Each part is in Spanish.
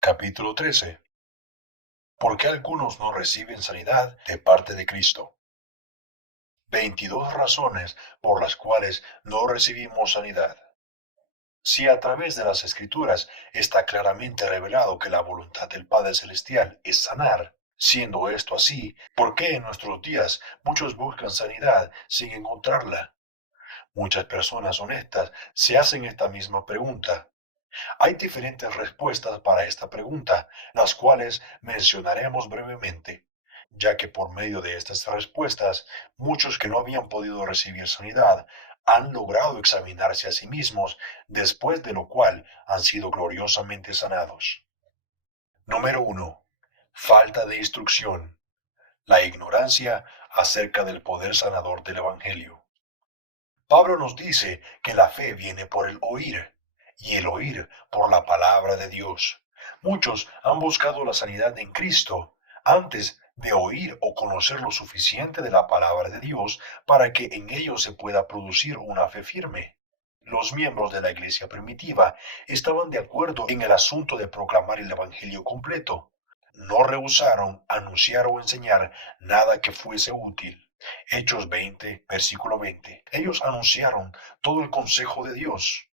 Capítulo 13. ¿Por qué algunos no reciben sanidad de parte de Cristo? 22 razones por las cuales no recibimos sanidad. Si a través de las Escrituras está claramente revelado que la voluntad del Padre Celestial es sanar, siendo esto así, ¿por qué en nuestros días muchos buscan sanidad sin encontrarla? Muchas personas honestas se hacen esta misma pregunta. Hay diferentes respuestas para esta pregunta, las cuales mencionaremos brevemente, ya que por medio de estas respuestas, muchos que no habían podido recibir sanidad han logrado examinarse a sí mismos, después de lo cual han sido gloriosamente sanados. Número 1. Falta de instrucción. La ignorancia acerca del poder sanador del Evangelio. Pablo nos dice que la fe viene por el oír y el oír por la palabra de Dios. Muchos han buscado la sanidad en Cristo antes de oír o conocer lo suficiente de la palabra de Dios para que en ellos se pueda producir una fe firme. Los miembros de la iglesia primitiva estaban de acuerdo en el asunto de proclamar el Evangelio completo. No rehusaron anunciar o enseñar nada que fuese útil. Hechos 20, versículo 20. Ellos anunciaron todo el consejo de Dios.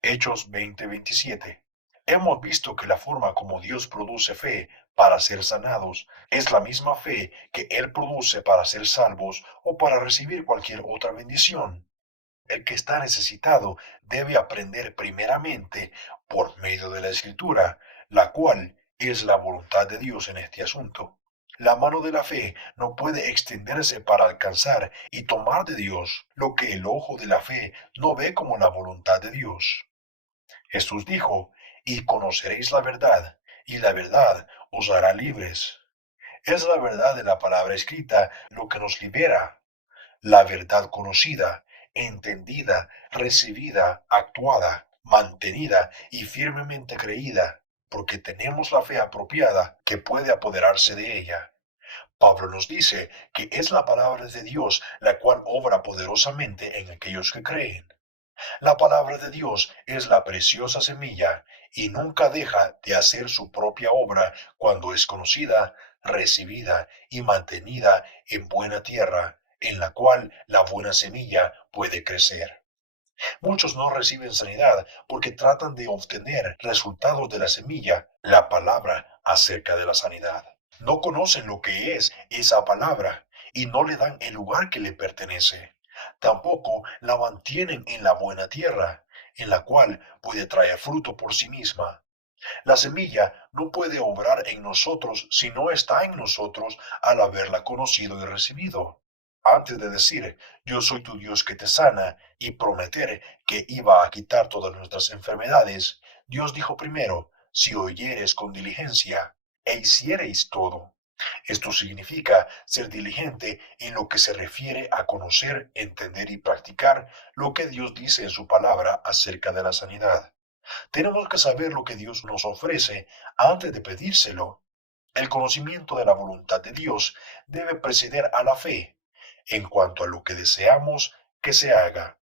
Hechos 20, 27. Hemos visto que la forma como Dios produce fe para ser sanados es la misma fe que Él produce para ser salvos o para recibir cualquier otra bendición. El que está necesitado debe aprender primeramente por medio de la Escritura, la cual es la voluntad de Dios en este asunto. La mano de la fe no puede extenderse para alcanzar y tomar de Dios lo que el ojo de la fe no ve como la voluntad de Dios. Jesús dijo, y conoceréis la verdad, y la verdad os hará libres. Es la verdad de la palabra escrita lo que nos libera, la verdad conocida, entendida, recibida, actuada, mantenida y firmemente creída, porque tenemos la fe apropiada que puede apoderarse de ella. Pablo nos dice que es la palabra de Dios la cual obra poderosamente en aquellos que creen. La palabra de Dios es la preciosa semilla y nunca deja de hacer su propia obra cuando es conocida, recibida y mantenida en buena tierra, en la cual la buena semilla puede crecer. Muchos no reciben sanidad porque tratan de obtener resultados de la semilla, la palabra acerca de la sanidad. No conocen lo que es esa palabra y no le dan el lugar que le pertenece. Tampoco la mantienen en la buena tierra, en la cual puede traer fruto por sí misma. La semilla no puede obrar en nosotros si no está en nosotros al haberla conocido y recibido. Antes de decir, yo soy tu Dios que te sana, y prometer que iba a quitar todas nuestras enfermedades, Dios dijo primero, si oyeres con diligencia e hiciereis todo. Esto significa ser diligente en lo que se refiere a conocer, entender y practicar lo que Dios dice en su palabra acerca de la sanidad. Tenemos que saber lo que Dios nos ofrece antes de pedírselo. El conocimiento de la voluntad de Dios debe preceder a la fe en cuanto a lo que deseamos que se haga.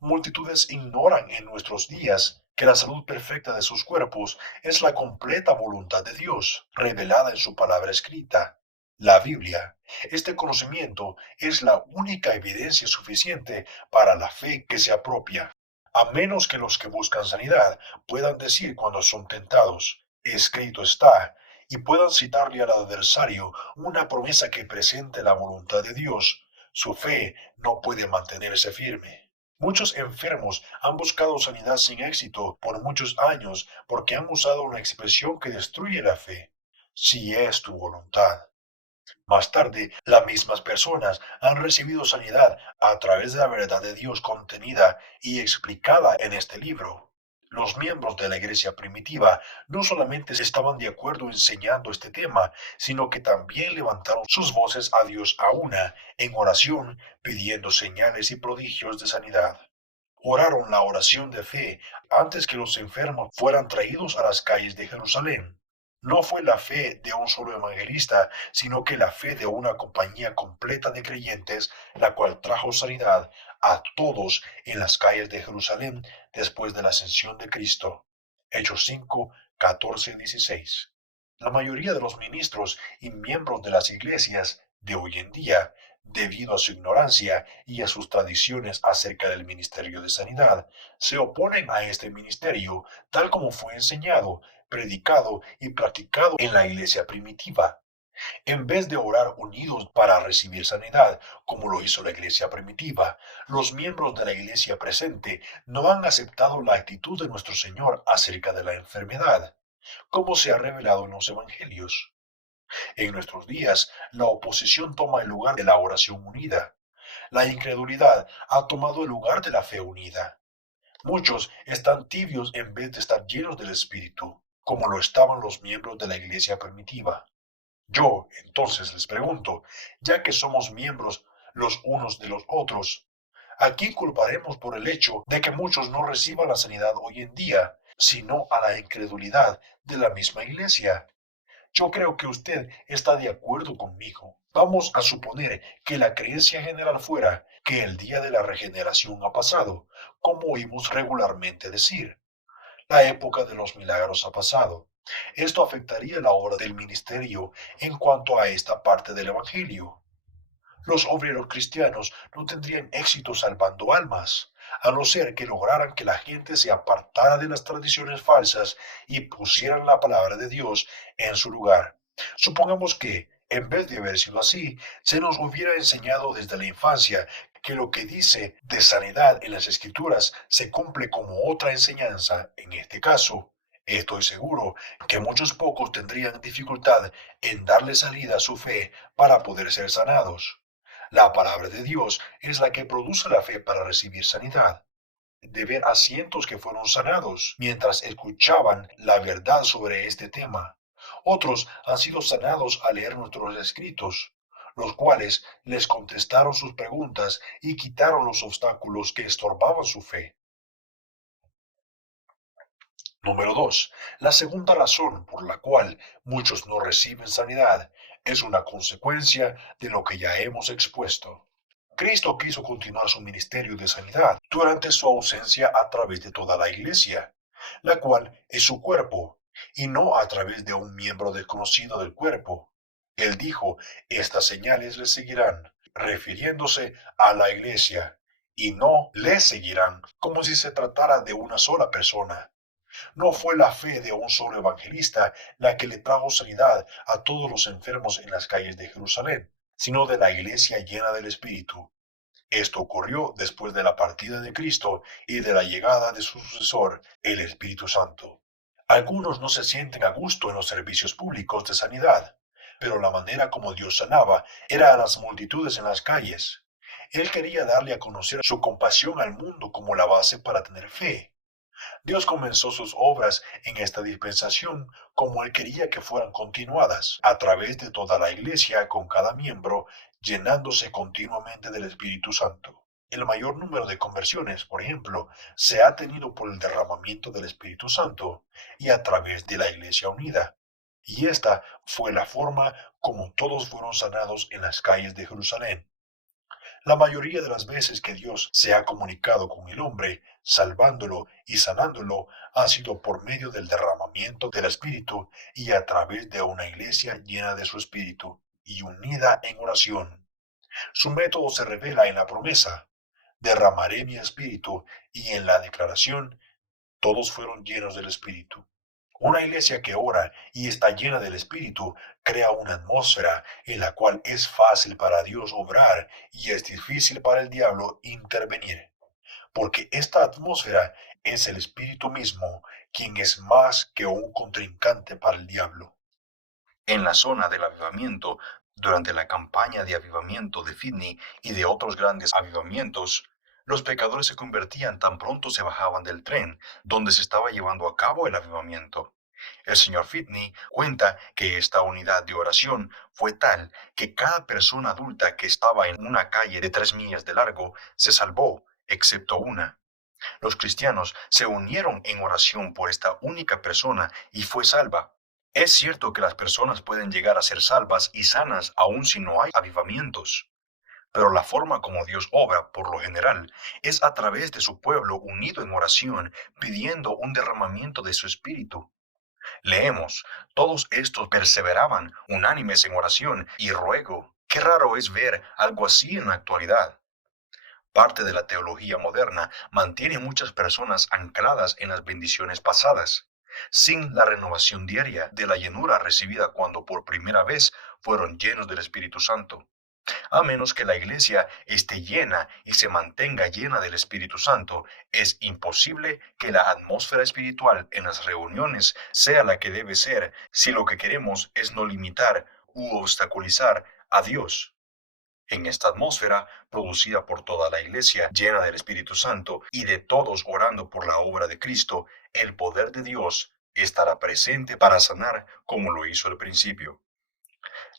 Multitudes ignoran en nuestros días que la salud perfecta de sus cuerpos es la completa voluntad de Dios, revelada en su palabra escrita, la Biblia. Este conocimiento es la única evidencia suficiente para la fe que se apropia. A menos que los que buscan sanidad puedan decir cuando son tentados, escrito está, y puedan citarle al adversario una promesa que presente la voluntad de Dios, su fe no puede mantenerse firme. Muchos enfermos han buscado sanidad sin éxito por muchos años porque han usado una expresión que destruye la fe, si es tu voluntad. Más tarde, las mismas personas han recibido sanidad a través de la verdad de Dios contenida y explicada en este libro. Los miembros de la iglesia primitiva no solamente estaban de acuerdo enseñando este tema, sino que también levantaron sus voces a Dios a una en oración, pidiendo señales y prodigios de sanidad. Oraron la oración de fe antes que los enfermos fueran traídos a las calles de Jerusalén. No fue la fe de un solo evangelista, sino que la fe de una compañía completa de creyentes, la cual trajo sanidad a todos en las calles de Jerusalén después de la ascensión de Cristo. Hechos 5, 14:16. La mayoría de los ministros y miembros de las iglesias de hoy en día, debido a su ignorancia y a sus tradiciones acerca del ministerio de sanidad, se oponen a este ministerio tal como fue enseñado, predicado y practicado en la iglesia primitiva. En vez de orar unidos para recibir sanidad, como lo hizo la iglesia primitiva, los miembros de la iglesia presente no han aceptado la actitud de nuestro Señor acerca de la enfermedad, como se ha revelado en los evangelios. En nuestros días, la oposición toma el lugar de la oración unida. La incredulidad ha tomado el lugar de la fe unida. Muchos están tibios en vez de estar llenos del Espíritu, como lo estaban los miembros de la iglesia primitiva. Yo, entonces, les pregunto, ya que somos miembros los unos de los otros, ¿a quién culparemos por el hecho de que muchos no reciban la sanidad hoy en día, sino a la incredulidad de la misma iglesia? Yo creo que usted está de acuerdo conmigo. Vamos a suponer que la creencia general fuera que el día de la regeneración ha pasado, como oímos regularmente decir. La época de los milagros ha pasado. Esto afectaría la obra del ministerio en cuanto a esta parte del Evangelio. Los obreros cristianos no tendrían éxito salvando almas, a no ser que lograran que la gente se apartara de las tradiciones falsas y pusieran la palabra de Dios en su lugar. Supongamos que, en vez de haber sido así, se nos hubiera enseñado desde la infancia que lo que dice de sanidad en las Escrituras se cumple como otra enseñanza. En este caso, estoy seguro que muchos pocos tendrían dificultad en darle salida a su fe para poder ser sanados. La palabra de Dios es la que produce la fe para recibir sanidad. De ver a cientos que fueron sanados mientras escuchaban la verdad sobre este tema. Otros han sido sanados al leer nuestros escritos, los cuales les contestaron sus preguntas y quitaron los obstáculos que estorbaban su fe. Número 2. La segunda razón por la cual muchos no reciben sanidad es una consecuencia de lo que ya hemos expuesto. Cristo quiso continuar su ministerio de sanidad durante su ausencia a través de toda la iglesia, la cual es su cuerpo, y no a través de un miembro desconocido del cuerpo. Él dijo, estas señales le seguirán, refiriéndose a la iglesia, y no le seguirán como si se tratara de una sola persona. No fue la fe de un solo evangelista la que le trajo sanidad a todos los enfermos en las calles de Jerusalén, sino de la iglesia llena del Espíritu. Esto ocurrió después de la partida de Cristo y de la llegada de su sucesor, el Espíritu Santo. Algunos no se sienten a gusto en los servicios públicos de sanidad, pero la manera como Dios sanaba era a las multitudes en las calles. Él quería darle a conocer su compasión al mundo como la base para tener fe. Dios comenzó sus obras en esta dispensación como Él quería que fueran continuadas, a través de toda la iglesia con cada miembro llenándose continuamente del Espíritu Santo. El mayor número de conversiones, por ejemplo, se ha tenido por el derramamiento del Espíritu Santo y a través de la iglesia unida. Y esta fue la forma como todos fueron sanados en las calles de Jerusalén. La mayoría de las veces que Dios se ha comunicado con el hombre, salvándolo y sanándolo, ha sido por medio del derramamiento del Espíritu y a través de una iglesia llena de su Espíritu y unida en oración. Su método se revela en la promesa, derramaré mi Espíritu, y en la declaración, todos fueron llenos del Espíritu. Una iglesia que ora y está llena del Espíritu crea una atmósfera en la cual es fácil para Dios obrar y es difícil para el diablo intervenir, porque esta atmósfera es el Espíritu mismo, quien es más que un contrincante para el diablo. En la zona del avivamiento, durante la campaña de avivamiento de Finney y de otros grandes avivamientos, los pecadores se convertían tan pronto se bajaban del tren donde se estaba llevando a cabo el avivamiento. El señor Finney cuenta que esta unidad de oración fue tal que cada persona adulta que estaba en una calle de 3 millas de largo se salvó, excepto una. Los cristianos se unieron en oración por esta única persona y fue salva. Es cierto que las personas pueden llegar a ser salvas y sanas aun si no hay avivamientos, pero la forma como Dios obra, por lo general, es a través de su pueblo unido en oración, pidiendo un derramamiento de su espíritu. Leemos, todos estos perseveraban unánimes en oración y ruego. Qué raro es ver algo así en la actualidad. Parte de la teología moderna mantiene a muchas personas ancladas en las bendiciones pasadas, sin la renovación diaria de la llenura recibida cuando por primera vez fueron llenos del Espíritu Santo. A menos que la iglesia esté llena y se mantenga llena del Espíritu Santo, es imposible que la atmósfera espiritual en las reuniones sea la que debe ser si lo que queremos es no limitar u obstaculizar a Dios. En esta atmósfera, producida por toda la iglesia, llena del Espíritu Santo y de todos orando por la obra de Cristo, el poder de Dios estará presente para sanar como lo hizo al principio.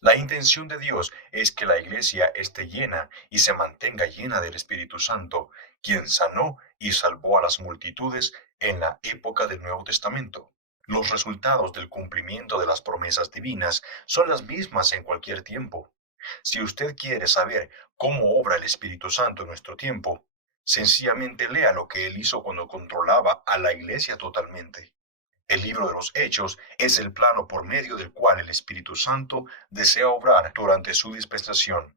La intención de Dios es que la iglesia esté llena y se mantenga llena del Espíritu Santo, quien sanó y salvó a las multitudes en la época del Nuevo Testamento. Los resultados del cumplimiento de las promesas divinas son las mismas en cualquier tiempo. Si usted quiere saber cómo obra el Espíritu Santo en nuestro tiempo, sencillamente lea lo que él hizo cuando controlaba a la iglesia totalmente. El libro de los Hechos es el plano por medio del cual el Espíritu Santo desea obrar durante su dispensación.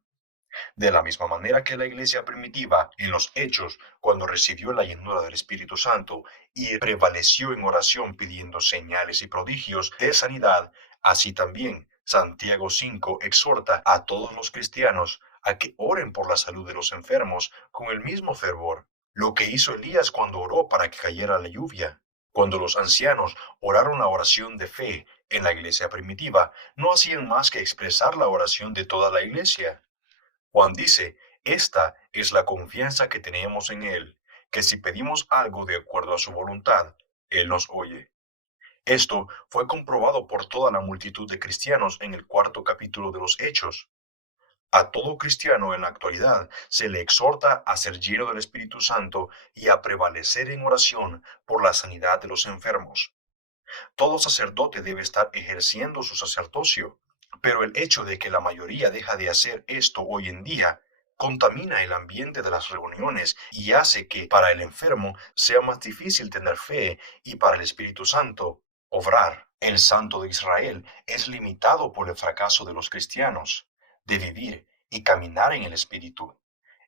De la misma manera que la iglesia primitiva en los Hechos, cuando recibió la llenura del Espíritu Santo y prevaleció en oración pidiendo señales y prodigios de sanidad, así también Santiago 5 exhorta a todos los cristianos a que oren por la salud de los enfermos con el mismo fervor, lo que hizo Elías cuando oró para que cayera la lluvia. Cuando los ancianos oraron la oración de fe en la iglesia primitiva, no hacían más que expresar la oración de toda la iglesia. Juan dice, esta es la confianza que tenemos en Él, que si pedimos algo de acuerdo a su voluntad, Él nos oye. Esto fue comprobado por toda la multitud de cristianos en el cuarto capítulo de los Hechos. A todo cristiano en la actualidad se le exhorta a ser lleno del Espíritu Santo y a prevalecer en oración por la sanidad de los enfermos. Todo sacerdote debe estar ejerciendo su sacerdocio, pero el hecho de que la mayoría deja de hacer esto hoy en día contamina el ambiente de las reuniones y hace que para el enfermo sea más difícil tener fe y para el Espíritu Santo obrar. El Santo de Israel es limitado por el fracaso de los cristianos de vivir y caminar en el Espíritu.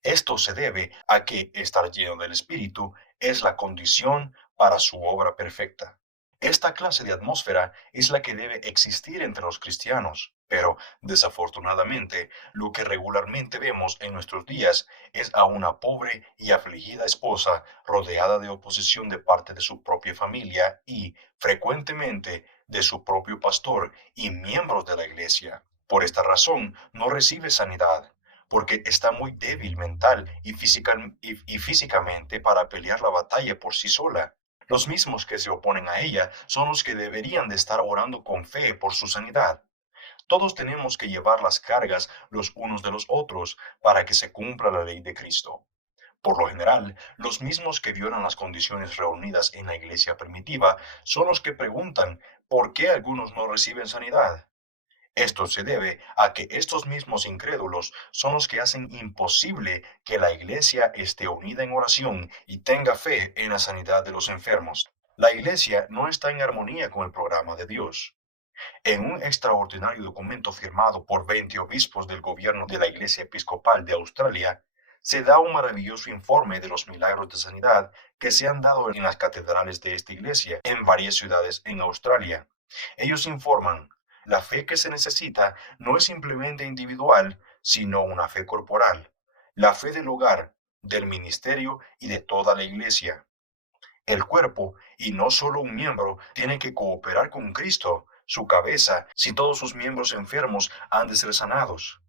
Esto se debe a que estar lleno del Espíritu es la condición para su obra perfecta. Esta clase de atmósfera es la que debe existir entre los cristianos, pero desafortunadamente lo que regularmente vemos en nuestros días es a una pobre y afligida esposa rodeada de oposición de parte de su propia familia y, frecuentemente, de su propio pastor y miembros de la iglesia. Por esta razón, no recibe sanidad, porque está muy débil mental y físicamente para pelear la batalla por sí sola. Los mismos que se oponen a ella son los que deberían de estar orando con fe por su sanidad. Todos tenemos que llevar las cargas los unos de los otros para que se cumpla la ley de Cristo. Por lo general, los mismos que violan las condiciones reunidas en la iglesia primitiva son los que preguntan por qué algunos no reciben sanidad. Esto se debe a que estos mismos incrédulos son los que hacen imposible que la iglesia esté unida en oración y tenga fe en la sanidad de los enfermos. La iglesia no está en armonía con el programa de Dios. En un extraordinario documento firmado por 20 obispos del gobierno de la Iglesia Episcopal de Australia, se da un maravilloso informe de los milagros de sanidad que se han dado en las catedrales de esta iglesia en varias ciudades en Australia. Ellos informan, la fe que se necesita no es simplemente individual, sino una fe corporal, la fe del hogar, del ministerio y de toda la iglesia. El cuerpo, y no solo un miembro, tiene que cooperar con Cristo, su cabeza, si todos sus miembros enfermos han de ser sanados.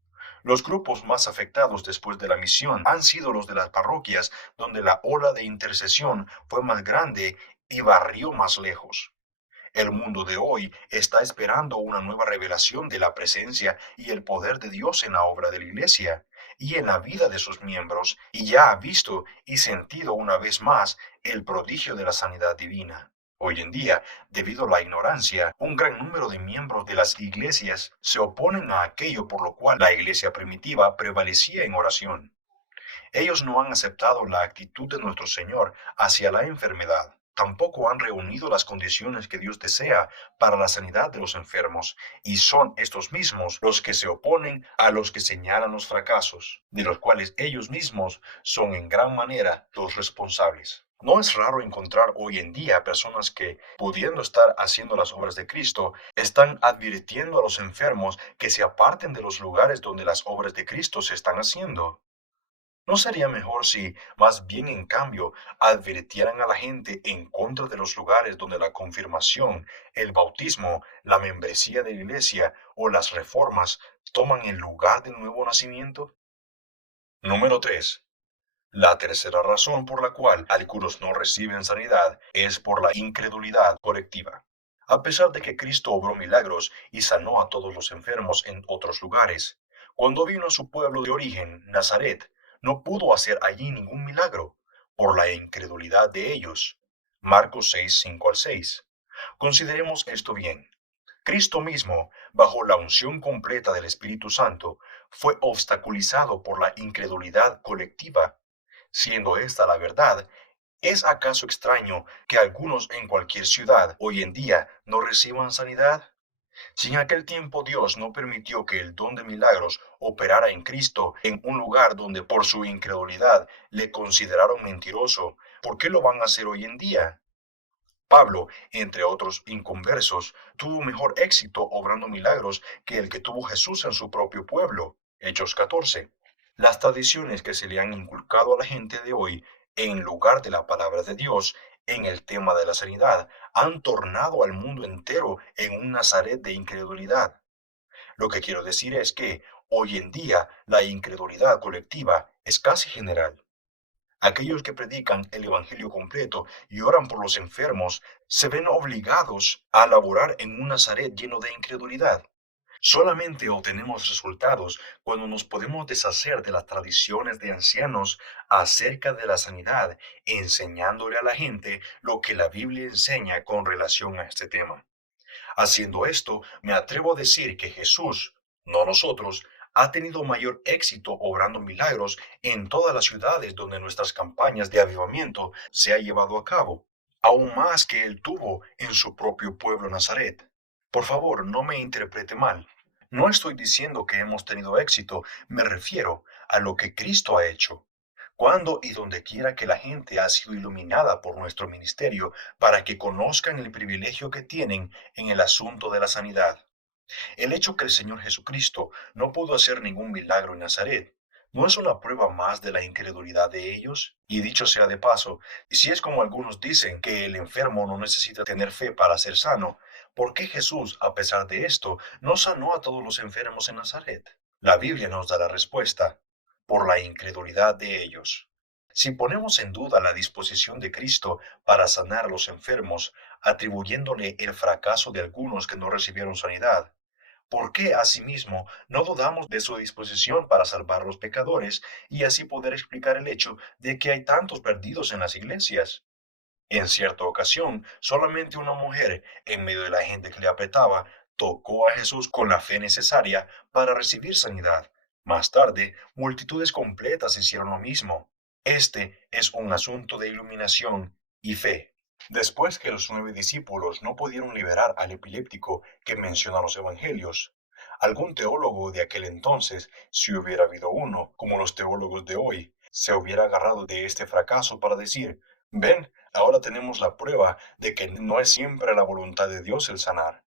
Los grupos más afectados después de la misión han sido los de las parroquias, donde la ola de intercesión fue más grande y barrió más lejos. El mundo de hoy está esperando una nueva revelación de la presencia y el poder de Dios en la obra de la iglesia y en la vida de sus miembros, y ya ha visto y sentido una vez más el prodigio de la sanidad divina. Hoy en día, debido a la ignorancia, un gran número de miembros de las iglesias se oponen a aquello por lo cual la iglesia primitiva prevalecía en oración. Ellos no han aceptado la actitud de nuestro Señor hacia la enfermedad. tampoco han reunido las condiciones que Dios desea para la sanidad de los enfermos, y son estos mismos los que se oponen a los que señalan los fracasos, de los cuales ellos mismos son en gran manera los responsables. No es raro encontrar hoy en día personas que, pudiendo estar haciendo las obras de Cristo, están advirtiendo a los enfermos que se aparten de los lugares donde las obras de Cristo se están haciendo. ¿No sería mejor si, más bien en cambio, advirtieran a la gente en contra de los lugares donde la confirmación, el bautismo, la membresía de la iglesia o las reformas toman el lugar del nuevo nacimiento? Número 3. La tercera razón por la cual algunos no reciben sanidad es por la incredulidad colectiva. A pesar de que Cristo obró milagros y sanó a todos los enfermos en otros lugares, cuando vino a su pueblo de origen, Nazaret, no pudo hacer allí ningún milagro por la incredulidad de ellos. Marcos 6, 5 al 6. Consideremos esto bien. Cristo mismo, bajo la unción completa del Espíritu Santo, fue obstaculizado por la incredulidad colectiva. Siendo esta la verdad, ¿es acaso extraño que algunos en cualquier ciudad hoy en día no reciban sanidad? Si en aquel tiempo Dios no permitió que el don de milagros operara en Cristo en un lugar donde por su incredulidad le consideraron mentiroso, ¿por qué lo van a hacer hoy en día? Pablo, entre otros inconversos, tuvo mejor éxito obrando milagros que el que tuvo Jesús en su propio pueblo. Hechos 14. Las tradiciones que se le han inculcado a la gente de hoy, en lugar de la palabra de Dios, en el tema de la sanidad, han tornado al mundo entero en un Nazaret de incredulidad. Lo que quiero decir es que, hoy en día, la incredulidad colectiva es casi general. Aquellos que predican el Evangelio completo y oran por los enfermos se ven obligados a laborar en un Nazaret lleno de incredulidad. Solamente obtenemos resultados cuando nos podemos deshacer de las tradiciones de ancianos acerca de la sanidad, enseñándole a la gente lo que la Biblia enseña con relación a este tema. Haciendo esto, me atrevo a decir que Jesús, no nosotros, ha tenido mayor éxito obrando milagros en todas las ciudades donde nuestras campañas de avivamiento se ha llevado a cabo, aún más que él tuvo en su propio pueblo Nazaret. Por favor, no me interprete mal. No estoy diciendo que hemos tenido éxito, me refiero a lo que Cristo ha hecho. Cuando y donde quiera que la gente ha sido iluminada por nuestro ministerio para que conozcan el privilegio que tienen en el asunto de la sanidad. El hecho que el Señor Jesucristo no pudo hacer ningún milagro en Nazaret, ¿no es una prueba más de la incredulidad de ellos? Y dicho sea de paso, si es como algunos dicen que el enfermo no necesita tener fe para ser sano, ¿por qué Jesús, a pesar de esto, no sanó a todos los enfermos en Nazaret? La Biblia nos da la respuesta: por la incredulidad de ellos. Si ponemos en duda la disposición de Cristo para sanar a los enfermos, atribuyéndole el fracaso de algunos que no recibieron sanidad, ¿por qué asimismo no dudamos de su disposición para salvar a los pecadores y así poder explicar el hecho de que hay tantos perdidos en las iglesias? En cierta ocasión, solamente una mujer, en medio de la gente que le apretaba, tocó a Jesús con la fe necesaria para recibir sanidad. Más tarde, multitudes completas hicieron lo mismo. Este es un asunto de iluminación y fe. Después que los 9 discípulos no pudieron liberar al epiléptico que mencionan los evangelios, algún teólogo de aquel entonces, si hubiera habido uno, como los teólogos de hoy, se hubiera agarrado de este fracaso para decir: ven, ahora tenemos la prueba de que no es siempre la voluntad de Dios el sanar.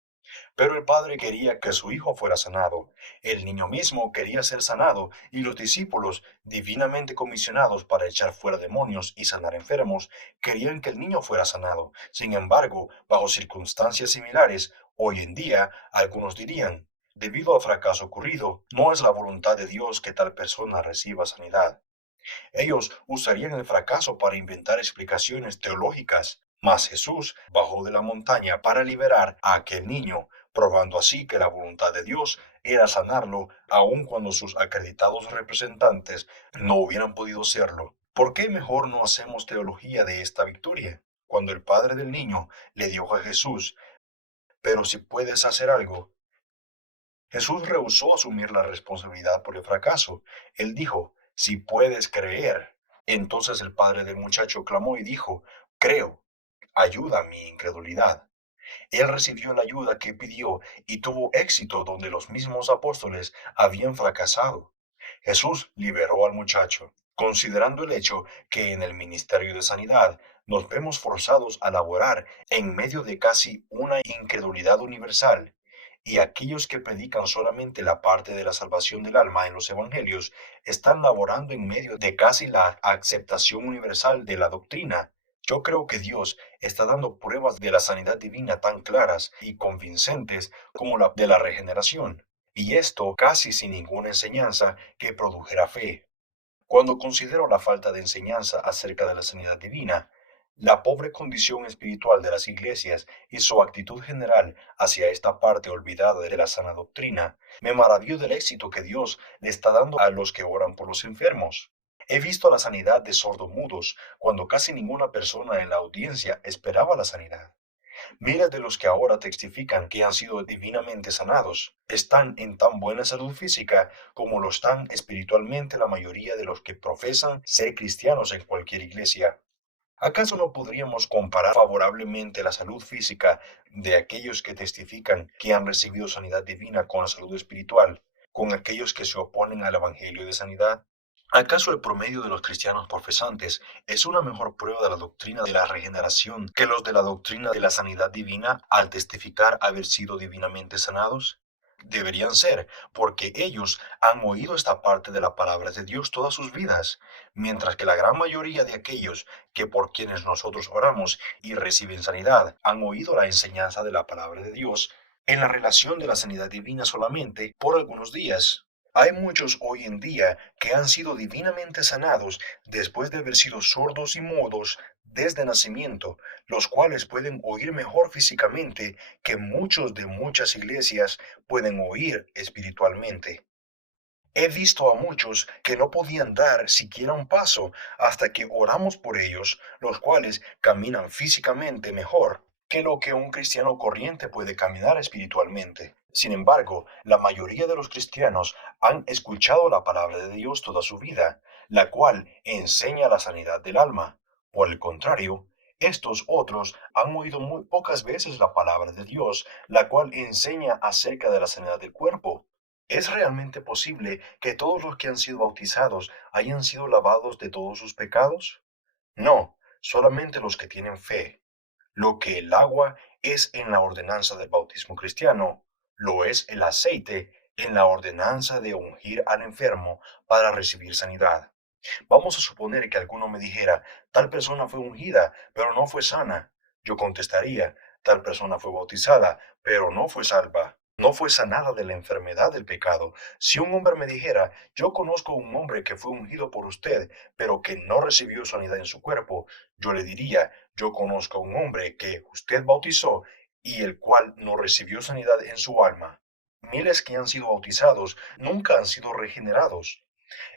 Pero el padre quería que su hijo fuera sanado, el niño mismo quería ser sanado, y los discípulos, divinamente comisionados para echar fuera demonios y sanar enfermos, querían que el niño fuera sanado. Sin embargo, bajo circunstancias similares, hoy en día, algunos dirían: debido al fracaso ocurrido, no es la voluntad de Dios que tal persona reciba sanidad. Ellos usarían el fracaso para inventar explicaciones teológicas, mas Jesús bajó de la montaña para liberar a aquel niño, probando así que la voluntad de Dios era sanarlo, aun cuando sus acreditados representantes no hubieran podido serlo. ¿Por qué mejor no hacemos teología de esta victoria? Cuando el padre del niño le dijo a Jesús: pero si puedes hacer algo, Jesús rehusó asumir la responsabilidad por el fracaso. Él dijo: si puedes creer. Entonces el padre del muchacho clamó y dijo: creo, ayuda a mi incredulidad. Él recibió la ayuda que pidió y tuvo éxito donde los mismos apóstoles habían fracasado. Jesús liberó al muchacho, considerando el hecho que en el ministerio de sanidad nos vemos forzados a laborar en medio de casi una incredulidad universal. Y aquellos que predican solamente la parte de la salvación del alma en los evangelios están laborando en medio de casi la aceptación universal de la doctrina. Yo creo que Dios está dando pruebas de la sanidad divina tan claras y convincentes como la de la regeneración, y esto casi sin ninguna enseñanza que produjera fe. Cuando considero la falta de enseñanza acerca de la sanidad divina, la pobre condición espiritual de las iglesias y su actitud general hacia esta parte olvidada de la sana doctrina, me maravillo del éxito que Dios le está dando a los que oran por los enfermos. He visto la sanidad de sordomudos cuando casi ninguna persona en la audiencia esperaba la sanidad. Miles de los que ahora testifican que han sido divinamente sanados están en tan buena salud física como lo están espiritualmente la mayoría de los que profesan ser cristianos en cualquier iglesia. ¿Acaso no podríamos comparar favorablemente la salud física de aquellos que testifican que han recibido sanidad divina con la salud espiritual, con aquellos que se oponen al Evangelio de sanidad? ¿Acaso el promedio de los cristianos profesantes es una mejor prueba de la doctrina de la regeneración que los de la doctrina de la sanidad divina al testificar haber sido divinamente sanados? Deberían ser, porque ellos han oído esta parte de la palabra de Dios todas sus vidas, mientras que la gran mayoría de aquellos que por quienes nosotros oramos y reciben sanidad han oído la enseñanza de la palabra de Dios en la relación de la sanidad divina solamente por algunos días. Hay muchos hoy en día que han sido divinamente sanados después de haber sido sordos y mudos desde nacimiento, los cuales pueden oír mejor físicamente que muchos de muchas iglesias pueden oír espiritualmente. He visto a muchos que no podían dar siquiera un paso hasta que oramos por ellos, los cuales caminan físicamente mejor que lo que un cristiano corriente puede caminar espiritualmente. Sin embargo, la mayoría de los cristianos han escuchado la palabra de Dios toda su vida, la cual enseña la sanidad del alma. Por el contrario, estos otros han oído muy pocas veces la palabra de Dios, la cual enseña acerca de la sanidad del cuerpo. ¿Es realmente posible que todos los que han sido bautizados hayan sido lavados de todos sus pecados? No, solamente los que tienen fe. Lo que el agua es en la ordenanza del bautismo cristiano, lo es el aceite en la ordenanza de ungir al enfermo para recibir sanidad. Vamos a suponer que alguno me dijera, tal persona fue ungida, pero no fue sana. Yo contestaría, tal persona fue bautizada, pero no fue salva. No fue sanada de la enfermedad del pecado. Si un hombre me dijera, yo conozco un hombre que fue ungido por usted, pero que no recibió sanidad en su cuerpo, yo le diría, yo conozco un hombre que usted bautizó y el cual no recibió sanidad en su alma. Miles que han sido bautizados nunca han sido regenerados.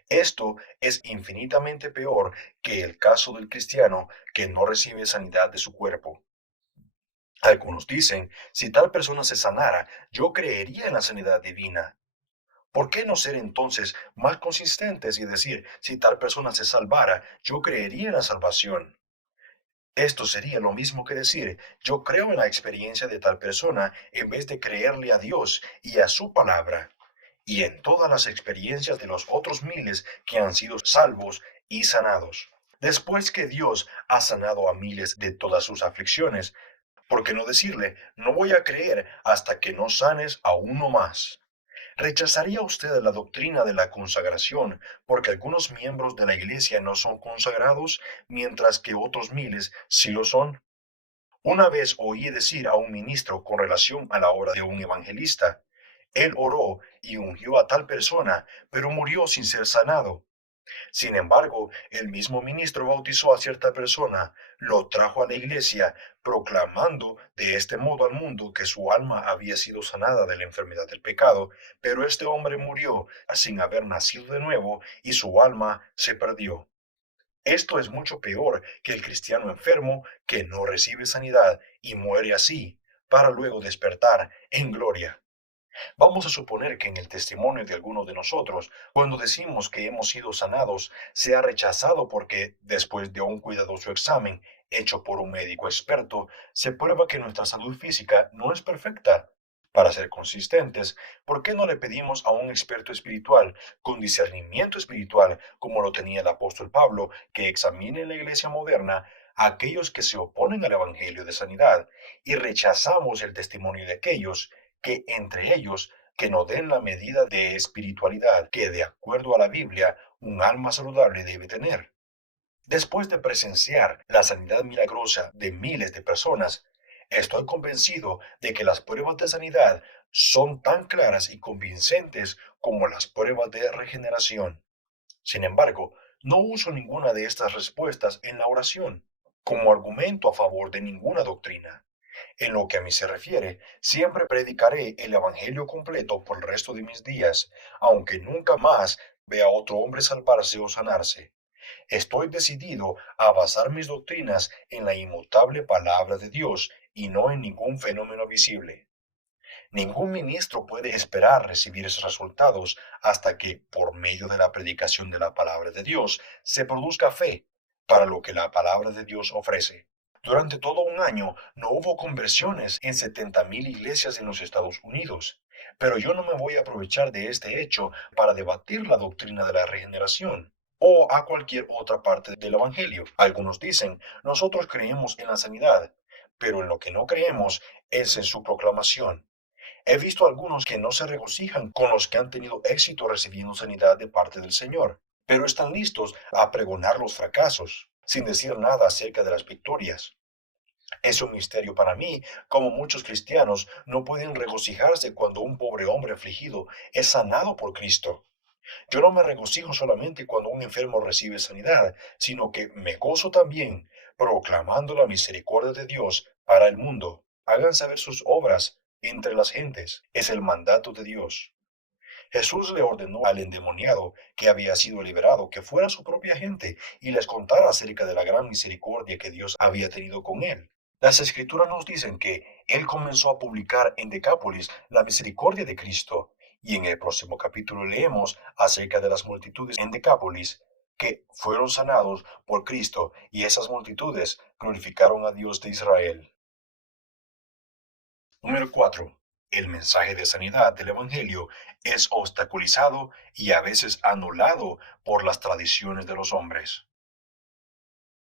Esto es infinitamente peor que el caso del cristiano que no recibe sanidad de su cuerpo. Algunos dicen, si tal persona se sanara, yo creería en la sanidad divina. ¿Por qué no ser entonces más consistentes y decir, si tal persona se salvara, yo creería en la salvación? Esto sería lo mismo que decir, yo creo en la experiencia de tal persona en vez de creerle a Dios y a su palabra, y en todas las experiencias de los otros miles que han sido salvos y sanados. Después que Dios ha sanado a miles de todas sus aflicciones, ¿por qué no decirle, no voy a creer hasta que no sanes a uno más? ¿Rechazaría usted la doctrina de la consagración porque algunos miembros de la iglesia no son consagrados, mientras que otros miles sí lo son? Una vez oí decir a un ministro con relación a la obra de un evangelista, él oró y ungió a tal persona, pero murió sin ser sanado. Sin embargo, el mismo ministro bautizó a cierta persona, lo trajo a la iglesia, proclamando de este modo al mundo que su alma había sido sanada de la enfermedad del pecado, pero este hombre murió sin haber nacido de nuevo y su alma se perdió. Esto es mucho peor que el cristiano enfermo que no recibe sanidad y muere así, para luego despertar en gloria. Vamos a suponer que en el testimonio de alguno de nosotros, cuando decimos que hemos sido sanados, se ha rechazado porque, después de un cuidadoso examen, hecho por un médico experto, se prueba que nuestra salud física no es perfecta. Para ser consistentes, ¿por qué no le pedimos a un experto espiritual con discernimiento espiritual, como lo tenía el apóstol Pablo, que examine en la iglesia moderna a aquellos que se oponen al evangelio de sanidad y rechazamos el testimonio de aquellos que entre ellos que no den la medida de espiritualidad que de acuerdo a la Biblia un alma saludable debe tener? Después de presenciar la sanidad milagrosa de miles de personas, estoy convencido de que las pruebas de sanidad son tan claras y convincentes como las pruebas de regeneración. Sin embargo, no uso ninguna de estas respuestas en la oración como argumento a favor de ninguna doctrina. En lo que a mí se refiere, siempre predicaré el Evangelio completo por el resto de mis días, aunque nunca más vea a otro hombre salvarse o sanarse. Estoy decidido a basar mis doctrinas en la inmutable palabra de Dios y no en ningún fenómeno visible. Ningún ministro puede esperar recibir esos resultados hasta que, por medio de la predicación de la palabra de Dios, se produzca fe para lo que la palabra de Dios ofrece. Durante todo un año no hubo conversiones en 70,000 iglesias en los Estados Unidos, pero yo no me voy a aprovechar de este hecho para debatir la doctrina de la regeneración o a cualquier otra parte del Evangelio. Algunos dicen, nosotros creemos en la sanidad, pero en lo que no creemos es en su proclamación. He visto algunos que no se regocijan con los que han tenido éxito recibiendo sanidad de parte del Señor, pero están listos a pregonar los fracasos, sin decir nada acerca de las victorias. Es un misterio para mí cómo muchos cristianos no pueden regocijarse cuando un pobre hombre afligido es sanado por Cristo. Yo no me regocijo solamente cuando un enfermo recibe sanidad, sino que me gozo también proclamando la misericordia de Dios para el mundo. Hagan saber sus obras entre las gentes. Es el mandato de Dios. Jesús le ordenó al endemoniado que había sido liberado que fuera a su propia gente y les contara acerca de la gran misericordia que Dios había tenido con él. Las escrituras nos dicen que él comenzó a publicar en Decápolis la misericordia de Cristo, y en el próximo capítulo leemos acerca de las multitudes en Decápolis que fueron sanados por Cristo, y esas multitudes glorificaron a Dios de Israel. Número 4. El mensaje de sanidad del Evangelio es obstaculizado y a veces anulado por las tradiciones de los hombres.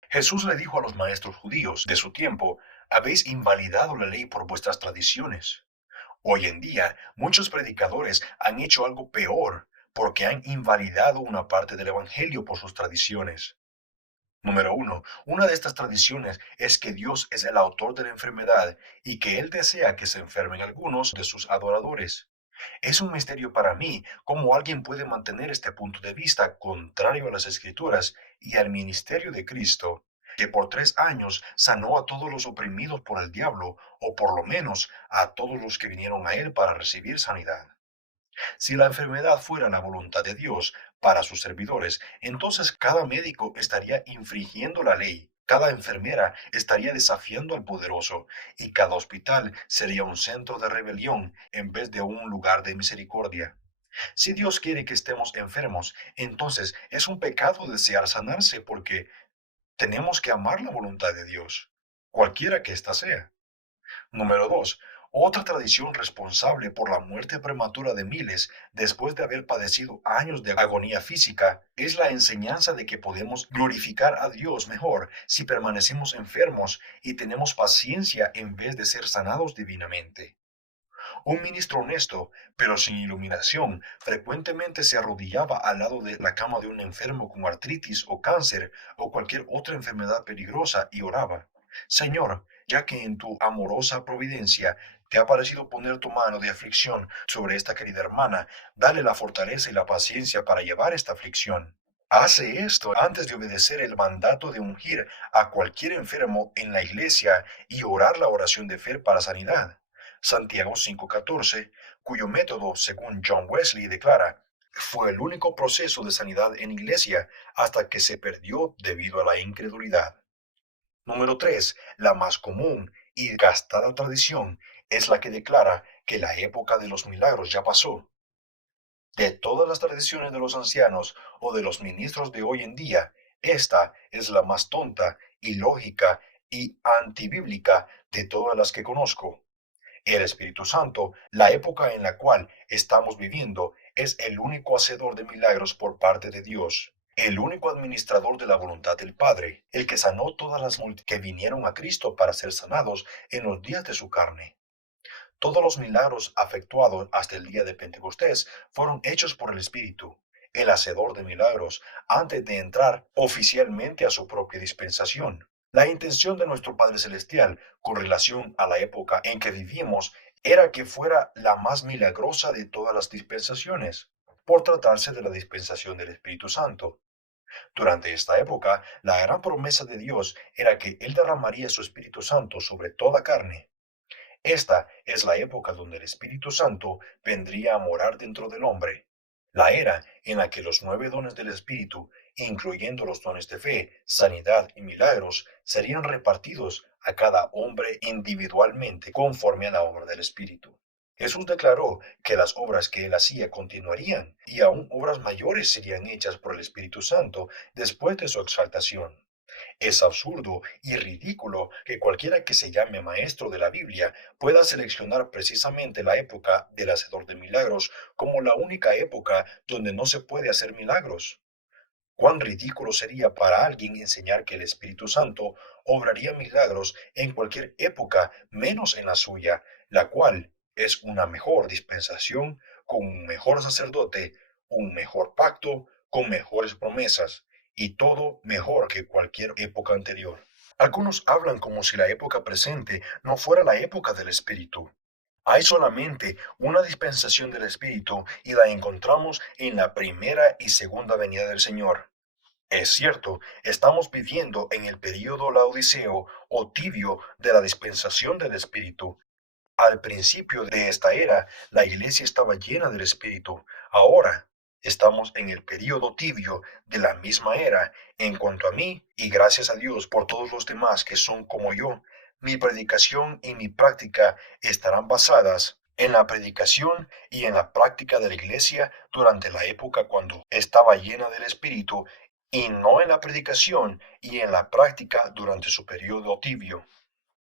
Jesús le dijo a los maestros judíos de su tiempo, habéis invalidado la ley por vuestras tradiciones. Hoy en día, muchos predicadores han hecho algo peor porque han invalidado una parte del Evangelio por sus tradiciones. Número 1. Una de estas tradiciones es que Dios es el autor de la enfermedad y que Él desea que se enfermen algunos de sus adoradores. Es un misterio para mí cómo alguien puede mantener este punto de vista contrario a las Escrituras y al ministerio de Cristo, que por 3 años sanó a todos los oprimidos por el diablo, o por lo menos a todos los que vinieron a Él para recibir sanidad. Si la enfermedad fuera la voluntad de Dios para sus servidores, entonces cada médico estaría infringiendo la ley, cada enfermera estaría desafiando al poderoso y cada hospital sería un centro de rebelión en vez de un lugar de misericordia. Si Dios quiere que estemos enfermos, entonces es un pecado desear sanarse porque tenemos que amar la voluntad de Dios, cualquiera que ésta sea. Número 2. Otra tradición responsable por la muerte prematura de miles después de haber padecido años de agonía física es la enseñanza de que podemos glorificar a Dios mejor si permanecemos enfermos y tenemos paciencia en vez de ser sanados divinamente. Un ministro honesto, pero sin iluminación, frecuentemente se arrodillaba al lado de la cama de un enfermo con artritis o cáncer o cualquier otra enfermedad peligrosa y oraba: Señor, ya que en tu amorosa providencia te ha parecido poner tu mano de aflicción sobre esta querida hermana, dale la fortaleza y la paciencia para llevar esta aflicción. Hace esto antes de obedecer el mandato de ungir a cualquier enfermo en la iglesia y orar la oración de fe para sanidad. Santiago 5:14, cuyo método, según John Wesley declara, fue el único proceso de sanidad en iglesia hasta que se perdió debido a la incredulidad. Número 3. La más común y gastada tradición es la que declara que la época de los milagros ya pasó. De todas las tradiciones de los ancianos o de los ministros de hoy en día, esta es la más tonta, ilógica y antibíblica de todas las que conozco. El Espíritu Santo, la época en la cual estamos viviendo, es el único hacedor de milagros por parte de Dios, el único administrador de la voluntad del Padre, el que sanó todas las multitudes que vinieron a Cristo para ser sanados en los días de su carne. Todos los milagros efectuados hasta el día de Pentecostés fueron hechos por el Espíritu, el hacedor de milagros, antes de entrar oficialmente a su propia dispensación. La intención de nuestro Padre Celestial con relación a la época en que vivimos era que fuera la más milagrosa de todas las dispensaciones, por tratarse de la dispensación del Espíritu Santo. Durante esta época, la gran promesa de Dios era que Él derramaría su Espíritu Santo sobre toda carne. Esta es la época donde el Espíritu Santo vendría a morar dentro del hombre, la era en la que los 9 dones del Espíritu, incluyendo los dones de fe, sanidad y milagros, serían repartidos a cada hombre individualmente conforme a la obra del Espíritu. Jesús declaró que las obras que él hacía continuarían y aún obras mayores serían hechas por el Espíritu Santo después de su exaltación. Es absurdo y ridículo que cualquiera que se llame maestro de la Biblia pueda seleccionar precisamente la época del hacedor de milagros como la única época donde no se puede hacer milagros. Cuán ridículo sería para alguien enseñar que el Espíritu Santo obraría milagros en cualquier época menos en la suya, la cual es una mejor dispensación, con un mejor sacerdote, un mejor pacto, con mejores promesas, y todo mejor que cualquier época anterior. Algunos hablan como si la época presente no fuera la época del Espíritu. Hay solamente una dispensación del Espíritu y la encontramos en la primera y segunda venida del Señor. Es cierto, estamos viviendo en el período laodiceo o tibio de la dispensación del Espíritu. Al principio de esta era, la iglesia estaba llena del Espíritu. Ahora estamos en el período tibio de la misma era. En cuanto a mí, y gracias a Dios por todos los demás que son como yo, mi predicación y mi práctica estarán basadas en la predicación y en la práctica de la iglesia durante la época cuando estaba llena del Espíritu y no en la predicación y en la práctica durante su periodo tibio.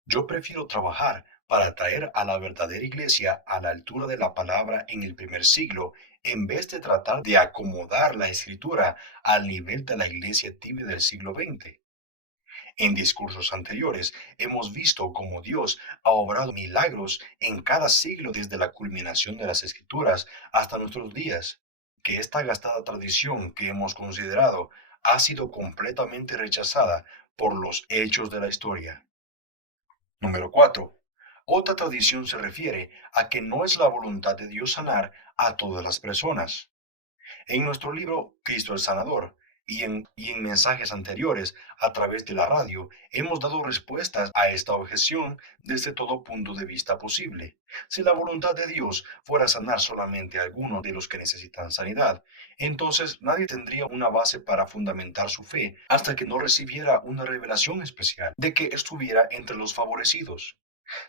Yo prefiero trabajar para traer a la verdadera iglesia a la altura de la palabra en el primer siglo, en vez de tratar de acomodar la escritura al nivel de la iglesia tibia del siglo XX. En discursos anteriores hemos visto cómo Dios ha obrado milagros en cada siglo desde la culminación de las escrituras hasta nuestros días, que esta gastada tradición que hemos considerado ha sido completamente rechazada por los hechos de la historia. Número 4. Otra tradición se refiere a que no es la voluntad de Dios sanar a todas las personas. En nuestro libro Cristo el Sanador y en mensajes anteriores a través de la radio hemos dado respuestas a esta objeción desde todo punto de vista posible. Si la voluntad de Dios fuera sanar solamente a algunos de los que necesitan sanidad, entonces nadie tendría una base para fundamentar su fe hasta que no recibiera una revelación especial de que estuviera entre los favorecidos.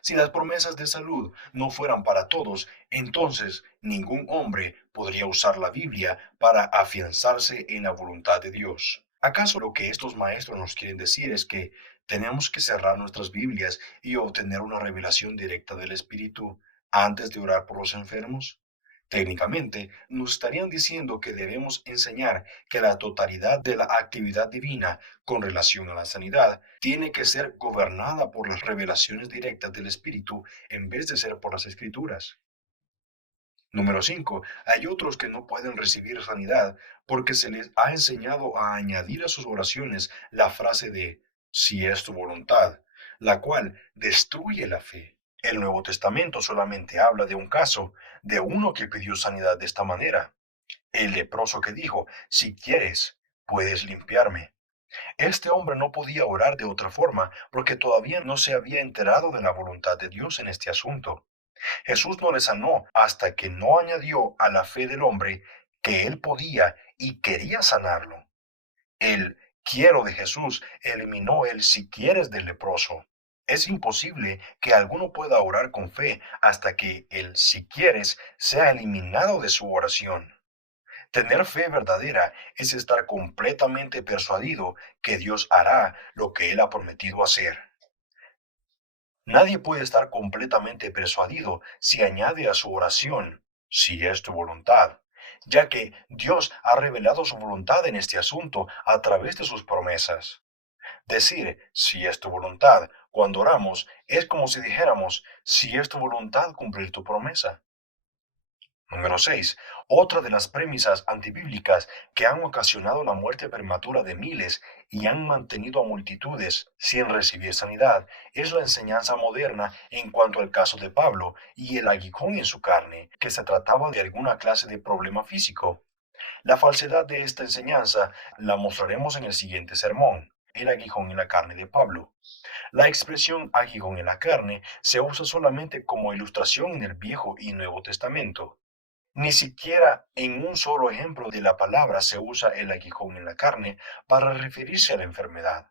Si las promesas de salud no fueran para todos, entonces ningún hombre podría usar la Biblia para afianzarse en la voluntad de Dios. ¿Acaso lo que estos maestros nos quieren decir es que tenemos que cerrar nuestras Biblias y obtener una revelación directa del Espíritu antes de orar por los enfermos? Técnicamente, nos estarían diciendo que debemos enseñar que la totalidad de la actividad divina con relación a la sanidad tiene que ser gobernada por las revelaciones directas del Espíritu en vez de ser por las Escrituras. Número 5. Hay otros que no pueden recibir sanidad porque se les ha enseñado a añadir a sus oraciones la frase de si es tu voluntad, la cual destruye la fe. El Nuevo Testamento solamente habla de un caso, de uno que pidió sanidad de esta manera. El leproso que dijo, si quieres, puedes limpiarme. Este hombre no podía orar de otra forma porque todavía no se había enterado de la voluntad de Dios en este asunto. Jesús no le sanó hasta que no añadió a la fe del hombre que él podía y quería sanarlo. El quiero de Jesús eliminó el si quieres del leproso. Es imposible que alguno pueda orar con fe hasta que el si quieres sea eliminado de su oración. Tener fe verdadera es estar completamente persuadido que Dios hará lo que Él ha prometido hacer. Nadie puede estar completamente persuadido si añade a su oración, si es tu voluntad, ya que Dios ha revelado su voluntad en este asunto a través de sus promesas. Decir, si es tu voluntad, cuando oramos, es como si dijéramos, si es tu voluntad cumplir tu promesa. Número 6. Otra de las premisas antibíblicas que han ocasionado la muerte prematura de miles y han mantenido a multitudes sin recibir sanidad es la enseñanza moderna en cuanto al caso de Pablo y el aguijón en su carne, que se trataba de alguna clase de problema físico. La falsedad de esta enseñanza la mostraremos en el siguiente sermón, el aguijón en la carne de Pablo. La expresión aguijón en la carne se usa solamente como ilustración en el Viejo y Nuevo Testamento. Ni siquiera en un solo ejemplo de la palabra se usa el aguijón en la carne para referirse a la enfermedad.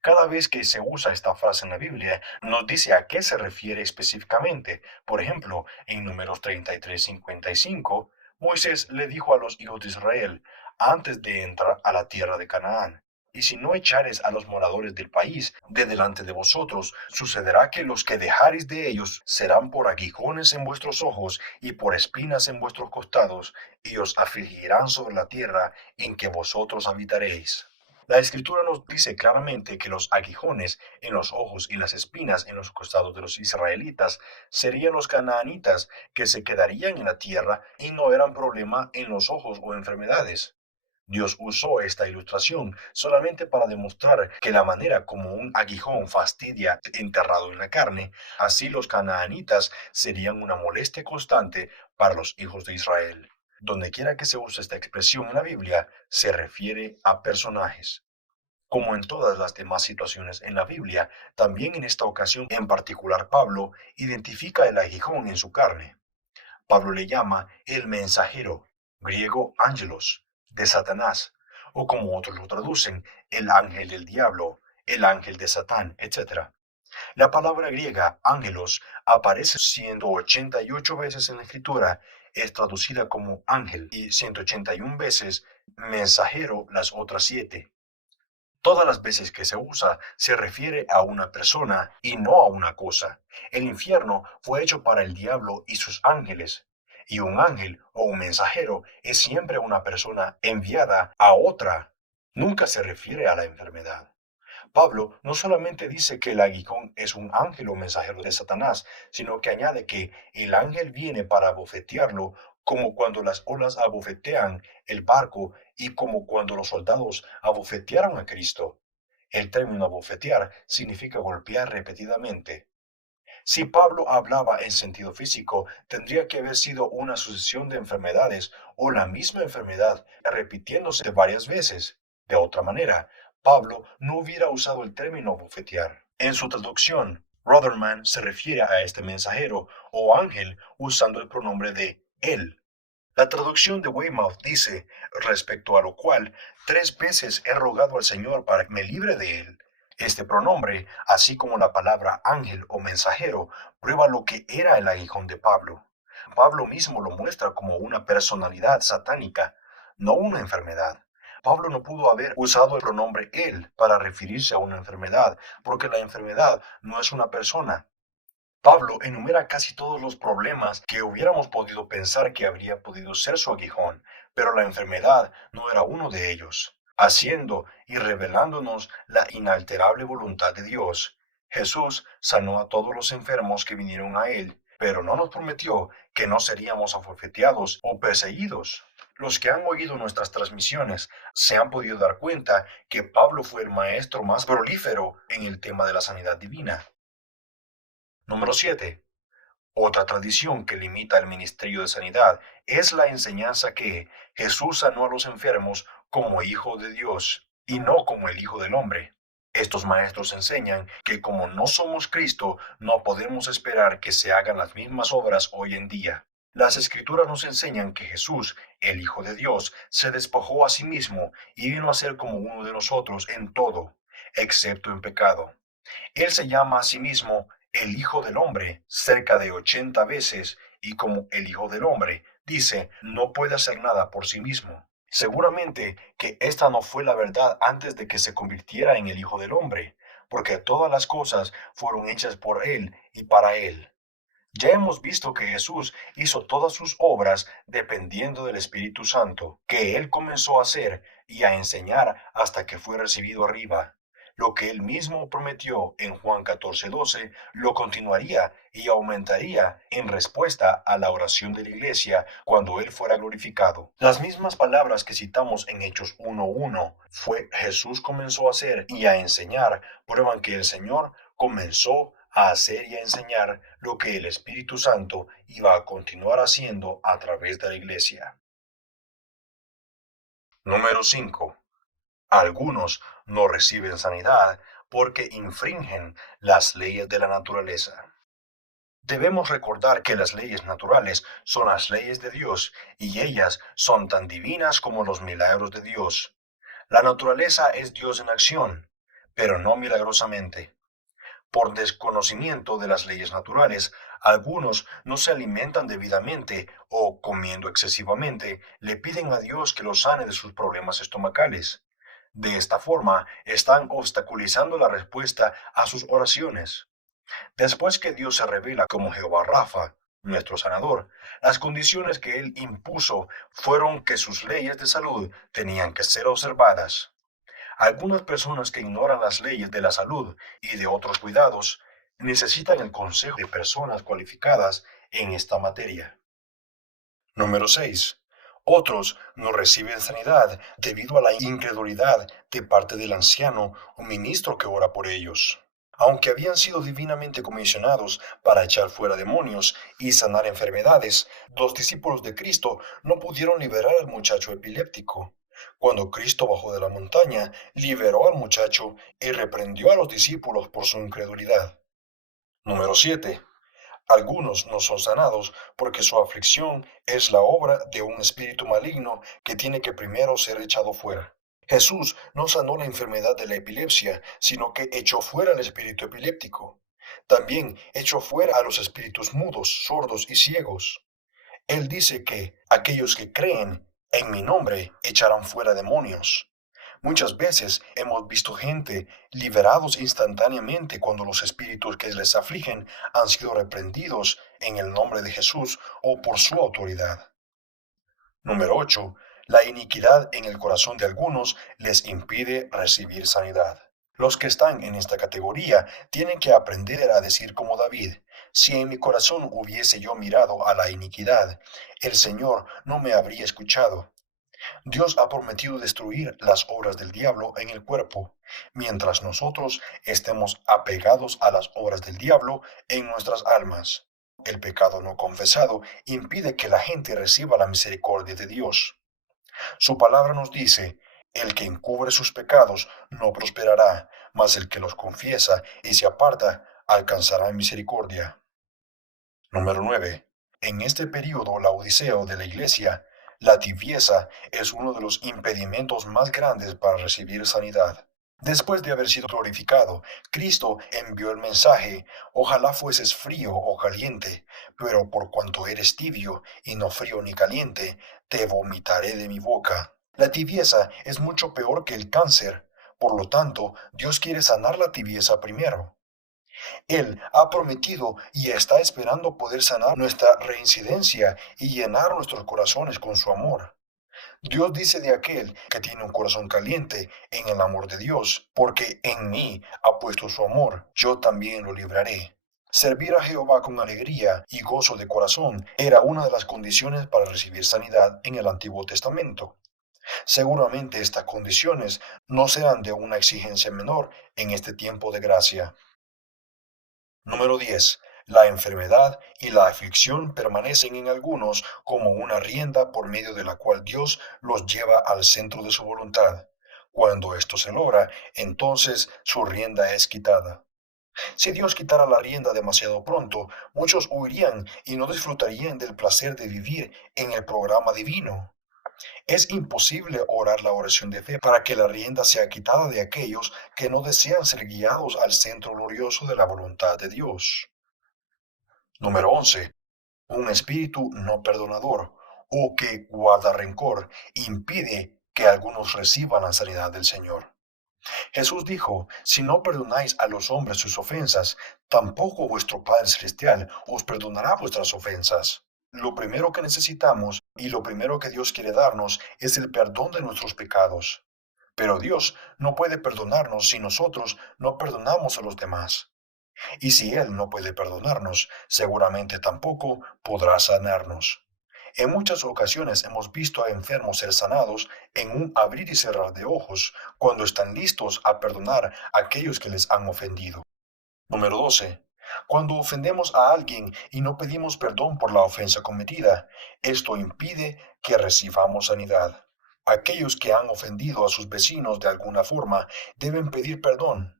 Cada vez que se usa esta frase en la Biblia, nos dice a qué se refiere específicamente. Por ejemplo, en Números 33:55, Moisés le dijo a los hijos de Israel, antes de entrar a la tierra de Canaán, y si no echares a los moradores del país de delante de vosotros, sucederá que los que dejareis de ellos serán por aguijones en vuestros ojos y por espinas en vuestros costados, y os afligirán sobre la tierra en que vosotros habitaréis. La escritura nos dice claramente que los aguijones en los ojos y las espinas en los costados de los israelitas serían los canaanitas que se quedarían en la tierra y no eran problema en los ojos o enfermedades. Dios usó esta ilustración solamente para demostrar que la manera como un aguijón fastidia enterrado en la carne, así los canaanitas serían una molestia constante para los hijos de Israel. Donde quiera que se use esta expresión en la Biblia, se refiere a personajes. Como en todas las demás situaciones en la Biblia, también en esta ocasión en particular Pablo identifica el aguijón en su carne. Pablo le llama el mensajero, griego ángelos, de Satanás, o como otros lo traducen, el ángel del diablo, el ángel de Satán, etc. La palabra griega ángelos aparece 188 veces en la escritura, es traducida como ángel y 181 veces mensajero las otras 7. Todas las veces que se usa se refiere a una persona y no a una cosa. El infierno fue hecho para el diablo y sus ángeles, y un ángel o un mensajero es siempre una persona enviada a otra. Nunca se refiere a la enfermedad. Pablo no solamente dice que el aguijón es un ángel o mensajero de Satanás, sino que añade que el ángel viene para abofetearlo, como cuando las olas abofetean el barco y como cuando los soldados abofetearon a Cristo. El término abofetear significa golpear repetidamente. Si Pablo hablaba en sentido físico, tendría que haber sido una sucesión de enfermedades o la misma enfermedad repitiéndose varias veces. De otra manera, Pablo no hubiera usado el término bofetear. En su traducción, Rotherman se refiere a este mensajero o ángel usando el pronombre de él. La traducción de Weymouth dice, respecto a lo cual, 3 veces he rogado al Señor para que me libre de él. Este pronombre, así como la palabra ángel o mensajero, prueba lo que era el aguijón de Pablo. Pablo mismo lo muestra como una personalidad satánica, no una enfermedad. Pablo no pudo haber usado el pronombre él para referirse a una enfermedad, porque la enfermedad no es una persona. Pablo enumera casi todos los problemas que hubiéramos podido pensar que habría podido ser su aguijón, pero la enfermedad no era uno de ellos, haciendo y revelándonos la inalterable voluntad de Dios. Jesús sanó a todos los enfermos que vinieron a él, pero no nos prometió que no seríamos abofeteados o perseguidos. Los que han oído nuestras transmisiones se han podido dar cuenta que Pablo fue el maestro más prolífero en el tema de la sanidad divina. Número 7. Otra tradición que limita el ministerio de sanidad es la enseñanza que Jesús sanó a los enfermos como Hijo de Dios y no como el Hijo del Hombre. Estos maestros enseñan que como no somos Cristo, no podemos esperar que se hagan las mismas obras hoy en día. Las Escrituras nos enseñan que Jesús, el Hijo de Dios, se despojó a sí mismo y vino a ser como uno de nosotros en todo, excepto en pecado. Él se llama a sí mismo el Hijo del Hombre cerca de 80 veces y como el Hijo del Hombre dice, no puede hacer nada por sí mismo. Seguramente que esta no fue la verdad antes de que se convirtiera en el Hijo del Hombre. porque todas las cosas fueron hechas por Él y para Él. Ya hemos visto que Jesús hizo todas sus obras dependiendo del Espíritu Santo, que Él comenzó a hacer y a enseñar hasta que fue recibido arriba. Lo que Él mismo prometió en Juan 14:12 lo continuaría y aumentaría en respuesta a la oración de la iglesia cuando Él fuera glorificado. Las mismas palabras que citamos en Hechos 1:1 fue Jesús comenzó a hacer y a enseñar, prueban que el Señor comenzó a hacer y a enseñar lo que el Espíritu Santo iba a continuar haciendo a través de la iglesia. Número 5. Algunos no reciben sanidad porque infringen las leyes de la naturaleza. Debemos recordar que las leyes naturales son las leyes de Dios y ellas son tan divinas como los milagros de Dios. La naturaleza es Dios en acción, pero no milagrosamente. Por desconocimiento de las leyes naturales, algunos no se alimentan debidamente o, comiendo excesivamente, le piden a Dios que los sane de sus problemas estomacales. De esta forma, están obstaculizando la respuesta a sus oraciones. Después que Dios se revela como Jehová Rafa, nuestro sanador, las condiciones que Él impuso fueron que sus leyes de salud tenían que ser observadas. Algunas personas que ignoran las leyes de la salud y de otros cuidados necesitan el consejo de personas cualificadas en esta materia. Número 6. Otros no reciben sanidad debido a la incredulidad de parte del anciano o ministro que ora por ellos. Aunque habían sido divinamente comisionados para echar fuera demonios y sanar enfermedades, los discípulos de Cristo no pudieron liberar al muchacho epiléptico. Cuando Cristo bajó de la montaña, liberó al muchacho y reprendió a los discípulos por su incredulidad. Número 7. Algunos no son sanados porque su aflicción es la obra de un espíritu maligno que tiene que primero ser echado fuera. Jesús no sanó la enfermedad de la epilepsia, sino que echó fuera el espíritu epiléptico. También echó fuera a los espíritus mudos, sordos y ciegos. Él dice que aquellos que creen en mi nombre echarán fuera demonios. Muchas veces hemos visto gente liberados instantáneamente cuando los espíritus que les afligen han sido reprendidos en el nombre de Jesús o por su autoridad. Número 8. La iniquidad en el corazón de algunos les impide recibir sanidad. Los que están en esta categoría tienen que aprender a decir como David: si en mi corazón hubiese yo mirado a la iniquidad, el Señor no me habría escuchado. Dios ha prometido destruir las obras del diablo en el cuerpo, mientras nosotros estemos apegados a las obras del diablo en nuestras almas. El pecado no confesado impide que la gente reciba la misericordia de Dios. Su palabra nos dice: el que encubre sus pecados no prosperará, mas el que los confiesa y se aparta alcanzará misericordia. Número 9. En este período laodiceo de la iglesia, la tibieza es uno de los impedimentos más grandes para recibir sanidad. Después de haber sido glorificado, Cristo envió el mensaje: ojalá fueses frío o caliente, pero por cuanto eres tibio y no frío ni caliente, te vomitaré de mi boca. La tibieza es mucho peor que el cáncer. Por lo tanto, Dios quiere sanar la tibieza primero. Él ha prometido y está esperando poder sanar nuestra reincidencia y llenar nuestros corazones con su amor. Dios dice de aquel que tiene un corazón caliente en el amor de Dios: porque en mí ha puesto su amor, yo también lo libraré. Servir a Jehová con alegría y gozo de corazón era una de las condiciones para recibir sanidad en el Antiguo Testamento. Seguramente estas condiciones no serán de una exigencia menor en este tiempo de gracia. Número 10. La enfermedad y la aflicción permanecen en algunos como una rienda por medio de la cual Dios los lleva al centro de su voluntad. Cuando esto se logra, entonces su rienda es quitada. Si Dios quitara la rienda demasiado pronto, muchos huirían y no disfrutarían del placer de vivir en el programa divino. Es imposible orar la oración de fe para que la rienda sea quitada de aquellos que no desean ser guiados al centro glorioso de la voluntad de Dios. Número 11. Un espíritu no perdonador o que guarda rencor impide que algunos reciban la sanidad del Señor. Jesús dijo, si no perdonáis a los hombres sus ofensas, tampoco vuestro Padre Celestial os perdonará vuestras ofensas. Lo primero que necesitamos y lo primero que Dios quiere darnos es el perdón de nuestros pecados. Pero Dios no puede perdonarnos si nosotros no perdonamos a los demás. Y si Él no puede perdonarnos, seguramente tampoco podrá sanarnos. En muchas ocasiones hemos visto a enfermos ser sanados en un abrir y cerrar de ojos cuando están listos a perdonar a aquellos que les han ofendido. Número 12. Cuando ofendemos a alguien y no pedimos perdón por la ofensa cometida, esto impide que recibamos sanidad. Aquellos que han ofendido a sus vecinos de alguna forma deben pedir perdón.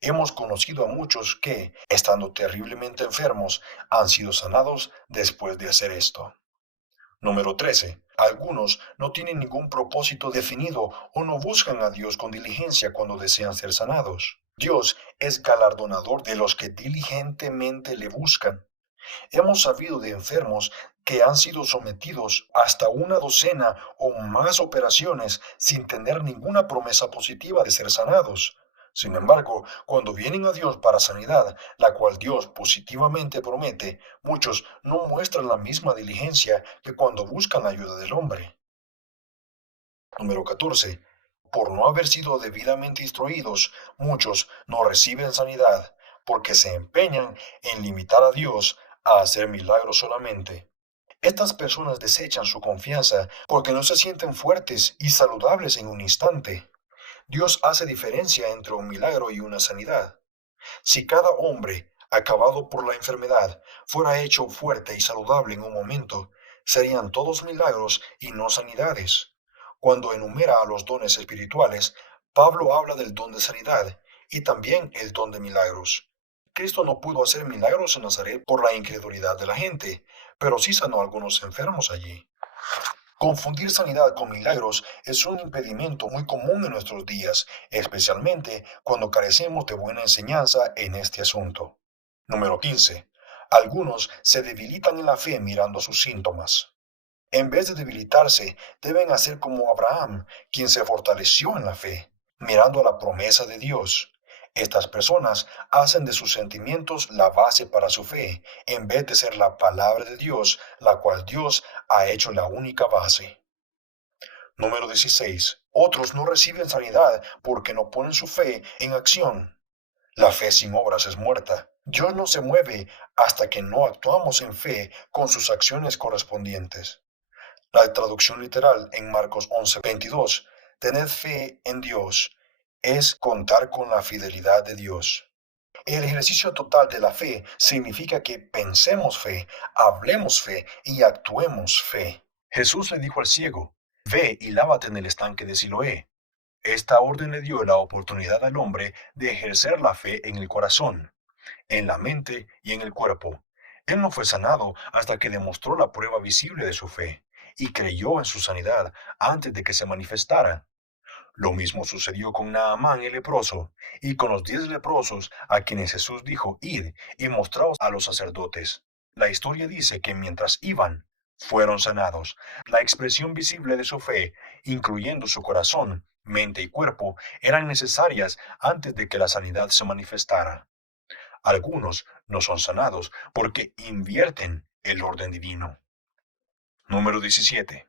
Hemos conocido a muchos que, estando terriblemente enfermos, han sido sanados después de hacer esto. Número 13. Algunos no tienen ningún propósito definido o no buscan a Dios con diligencia cuando desean ser sanados. Dios es galardonador de los que diligentemente le buscan. Hemos sabido de enfermos que han sido sometidos hasta una docena o más operaciones sin tener ninguna promesa positiva de ser sanados. Sin embargo, cuando vienen a Dios para sanidad, la cual Dios positivamente promete, muchos no muestran la misma diligencia que cuando buscan la ayuda del hombre. Número 14. Por no haber sido debidamente instruidos, muchos no reciben sanidad porque se empeñan en limitar a Dios a hacer milagros solamente. Estas personas desechan su confianza porque no se sienten fuertes y saludables en un instante. Dios hace diferencia entre un milagro y una sanidad. Si cada hombre, acabado por la enfermedad, fuera hecho fuerte y saludable en un momento, serían todos milagros y no sanidades. Cuando enumera a los dones espirituales, Pablo habla del don de sanidad y también el don de milagros. Cristo no pudo hacer milagros en Nazaret por la incredulidad de la gente, pero sí sanó a algunos enfermos allí. Confundir sanidad con milagros es un impedimento muy común en nuestros días, especialmente cuando carecemos de buena enseñanza en este asunto. Número 15. Algunos se debilitan en la fe mirando sus síntomas. En vez de debilitarse, deben hacer como Abraham, quien se fortaleció en la fe, mirando a la promesa de Dios. Estas personas hacen de sus sentimientos la base para su fe, en vez de ser la palabra de Dios, la cual Dios ha hecho la única base. Número 16. Otros no reciben sanidad porque no ponen su fe en acción. La fe sin obras es muerta. Dios no se mueve hasta que no actuamos en fe con sus acciones correspondientes. La traducción literal en Marcos 11:22, tener fe en Dios, es contar con la fidelidad de Dios. El ejercicio total de la fe significa que pensemos fe, hablemos fe y actuemos fe. Jesús le dijo al ciego, ve y lávate en el estanque de Siloé. Esta orden le dio la oportunidad al hombre de ejercer la fe en el corazón, en la mente y en el cuerpo. Él no fue sanado hasta que demostró la prueba visible de su fe y creyó en su sanidad antes de que se manifestara. Lo mismo sucedió con Naamán el leproso y con los 10 leprosos a quienes Jesús dijo, id y mostraos a los sacerdotes. La historia dice que mientras iban, fueron sanados. La expresión visible de su fe, incluyendo su corazón, mente y cuerpo, eran necesarias antes de que la sanidad se manifestara. Algunos no son sanados porque invierten el orden divino. Número 17.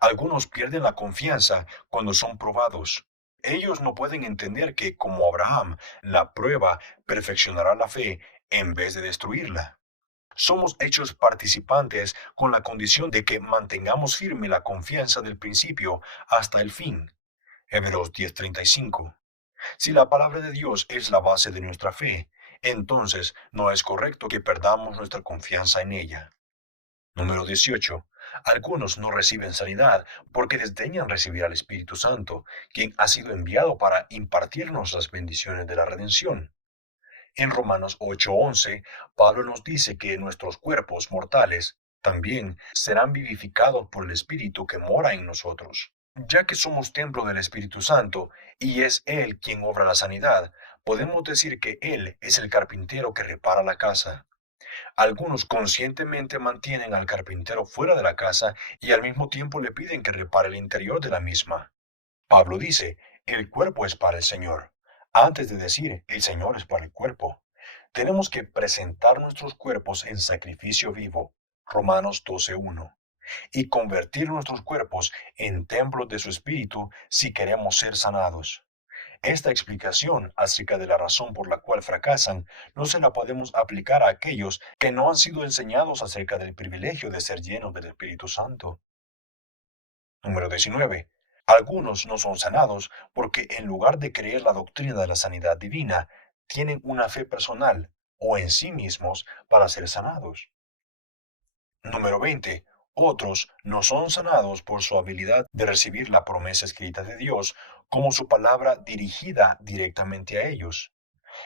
Algunos pierden la confianza cuando son probados. Ellos no pueden entender que, como Abraham, la prueba perfeccionará la fe en vez de destruirla. Somos hechos participantes con la condición de que mantengamos firme la confianza del principio hasta el fin. Hebreos 10:35. Si la palabra de Dios es la base de nuestra fe, entonces no es correcto que perdamos nuestra confianza en ella. Número 18. Algunos no reciben sanidad porque desdeñan recibir al Espíritu Santo, quien ha sido enviado para impartirnos las bendiciones de la redención. En Romanos 8:11, Pablo nos dice que nuestros cuerpos mortales también serán vivificados por el Espíritu que mora en nosotros. Ya que somos templo del Espíritu Santo y es Él quien obra la sanidad, podemos decir que Él es el carpintero que repara la casa. Algunos conscientemente mantienen al carpintero fuera de la casa y al mismo tiempo le piden que repare el interior de la misma. Pablo dice, El cuerpo es para el Señor. Antes de decir, el Señor es para el cuerpo, tenemos que presentar nuestros cuerpos en sacrificio vivo. Romanos 12:1. Y convertir nuestros cuerpos en templos de su espíritu si queremos ser sanados. Esta explicación acerca de la razón por la cual fracasan no se la podemos aplicar a aquellos que no han sido enseñados acerca del privilegio de ser llenos del Espíritu Santo. Número 19. Algunos no son sanados porque en lugar de creer la doctrina de la sanidad divina, tienen una fe personal o en sí mismos para ser sanados. Número 20. Otros no son sanados por su habilidad de recibir la promesa escrita de Dios como su palabra dirigida directamente a ellos.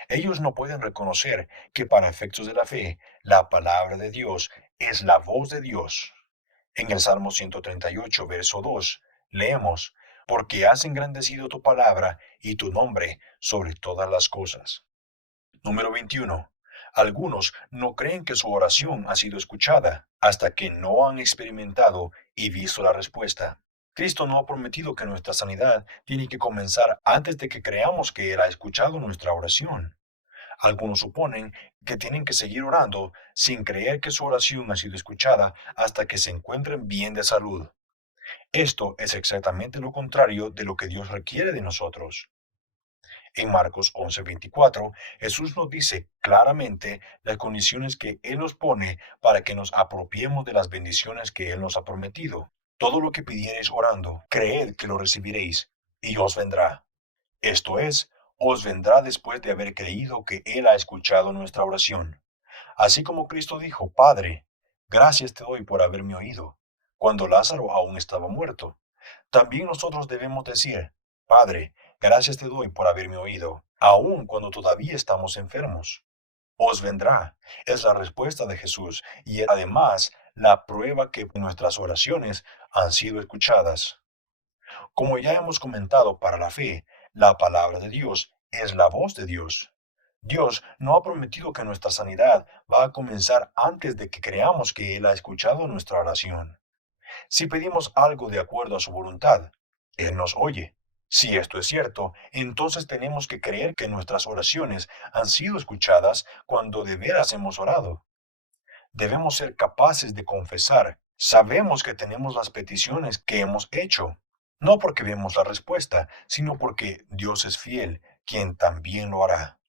Ellos no pueden reconocer que para efectos de la fe, la palabra de Dios es la voz de Dios. En el Salmo 138, verso 2, leemos, porque has engrandecido tu palabra y tu nombre sobre todas las cosas. Número 21. Algunos no creen que su oración ha sido escuchada hasta que no han experimentado y visto la respuesta. Cristo no ha prometido que nuestra sanidad tiene que comenzar antes de que creamos que Él ha escuchado nuestra oración. Algunos suponen que tienen que seguir orando sin creer que su oración ha sido escuchada hasta que se encuentren bien de salud. Esto es exactamente lo contrario de lo que Dios requiere de nosotros. En Marcos 11:24, Jesús nos dice claramente las condiciones que Él nos pone para que nos apropiemos de las bendiciones que Él nos ha prometido. Todo lo que pidiereis orando, creed que lo recibiréis, y os vendrá. Esto es, os vendrá después de haber creído que Él ha escuchado nuestra oración. Así como Cristo dijo, Padre, gracias te doy por haberme oído, cuando Lázaro aún estaba muerto. También nosotros debemos decir, Padre, gracias te doy por haberme oído, aun cuando todavía estamos enfermos. Os vendrá, es la respuesta de Jesús y además la prueba que nuestras oraciones han sido escuchadas. Como ya hemos comentado para la fe, la palabra de Dios es la voz de Dios. Dios no ha prometido que nuestra sanidad va a comenzar antes de que creamos que Él ha escuchado nuestra oración. Si pedimos algo de acuerdo a su voluntad, Él nos oye. Si esto es cierto, entonces tenemos que creer que nuestras oraciones han sido escuchadas cuando de veras hemos orado. Debemos ser capaces de confesar, sabemos que tenemos las peticiones que hemos hecho, no porque vemos la respuesta, sino porque Dios es fiel, quien también lo hará.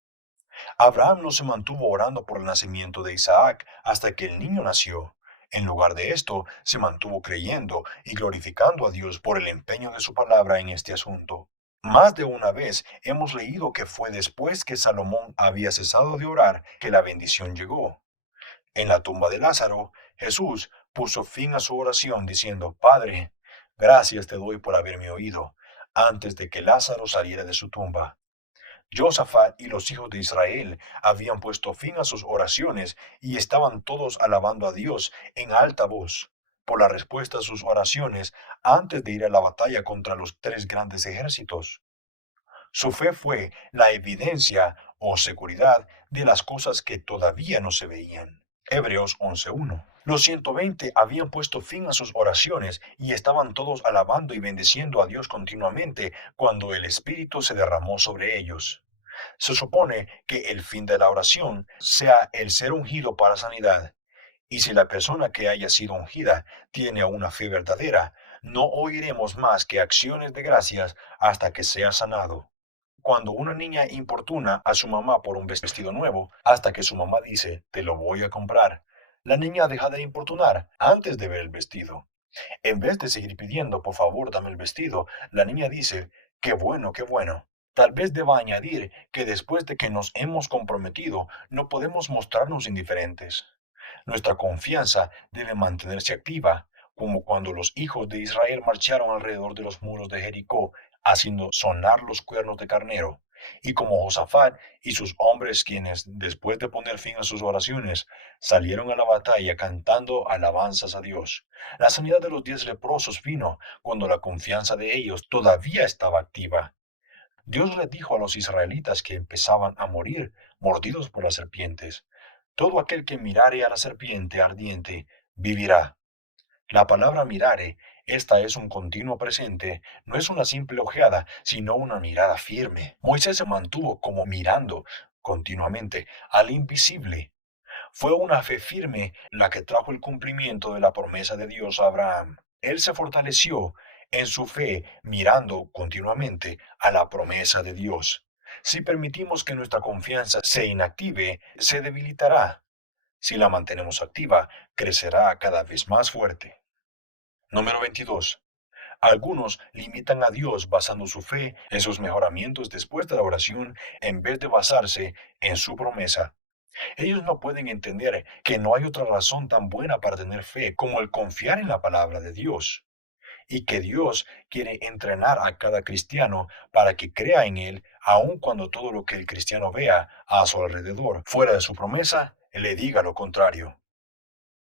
Abraham no se mantuvo orando por el nacimiento de Isaac hasta que el niño nació. En lugar de esto, se mantuvo creyendo y glorificando a Dios por el empeño de su palabra en este asunto. Más de una vez hemos leído que fue después que Salomón había cesado de orar que la bendición llegó. En la tumba de Lázaro, Jesús puso fin a su oración diciendo, Padre, gracias te doy por haberme oído, antes de que Lázaro saliera de su tumba. Josafat y los hijos de Israel habían puesto fin a sus oraciones y estaban todos alabando a Dios en alta voz por la respuesta a sus oraciones antes de ir a la batalla contra los tres grandes ejércitos. Su fe fue la evidencia o seguridad de las cosas que todavía no se veían. Hebreos 11:1. Los 120 habían puesto fin a sus oraciones y estaban todos alabando y bendiciendo a Dios continuamente cuando el Espíritu se derramó sobre ellos. Se supone que el fin de la oración sea el ser ungido para sanidad. Y si la persona que haya sido ungida tiene una fe verdadera, no oiremos más que acciones de gracias hasta que sea sanado. Cuando una niña importuna a su mamá por un vestido nuevo, hasta que su mamá dice, te lo voy a comprar, la niña deja de importunar antes de ver el vestido. En vez de seguir pidiendo, por favor, dame el vestido, la niña dice, qué bueno, qué bueno. Tal vez deba añadir que después de que nos hemos comprometido, no podemos mostrarnos indiferentes. Nuestra confianza debe mantenerse activa, como cuando los hijos de Israel marcharon alrededor de los muros de Jericó, haciendo sonar los cuernos de carnero, y como Josafat y sus hombres quienes, después de poner fin a sus oraciones, salieron a la batalla cantando alabanzas a Dios. La sanidad de los 10 leprosos vino cuando la confianza de ellos todavía estaba activa. Dios les dijo a los israelitas que empezaban a morir, mordidos por las serpientes. Todo aquel que mirare a la serpiente ardiente vivirá. La palabra mirare Esta es un continuo presente, no es una simple ojeada, sino una mirada firme. Moisés se mantuvo como mirando continuamente al invisible. Fue una fe firme la que trajo el cumplimiento de la promesa de Dios a Abraham. Él se fortaleció en su fe mirando continuamente a la promesa de Dios. Si permitimos que nuestra confianza se inactive, se debilitará. Si la mantenemos activa, crecerá cada vez más fuerte. Número 22. Algunos limitan a Dios basando su fe en sus mejoramientos después de la oración en vez de basarse en su promesa. Ellos no pueden entender que no hay otra razón tan buena para tener fe como el confiar en la palabra de Dios, y que Dios quiere entrenar a cada cristiano para que crea en Él, aun cuando todo lo que el cristiano vea a su alrededor, fuera de su promesa, le diga lo contrario.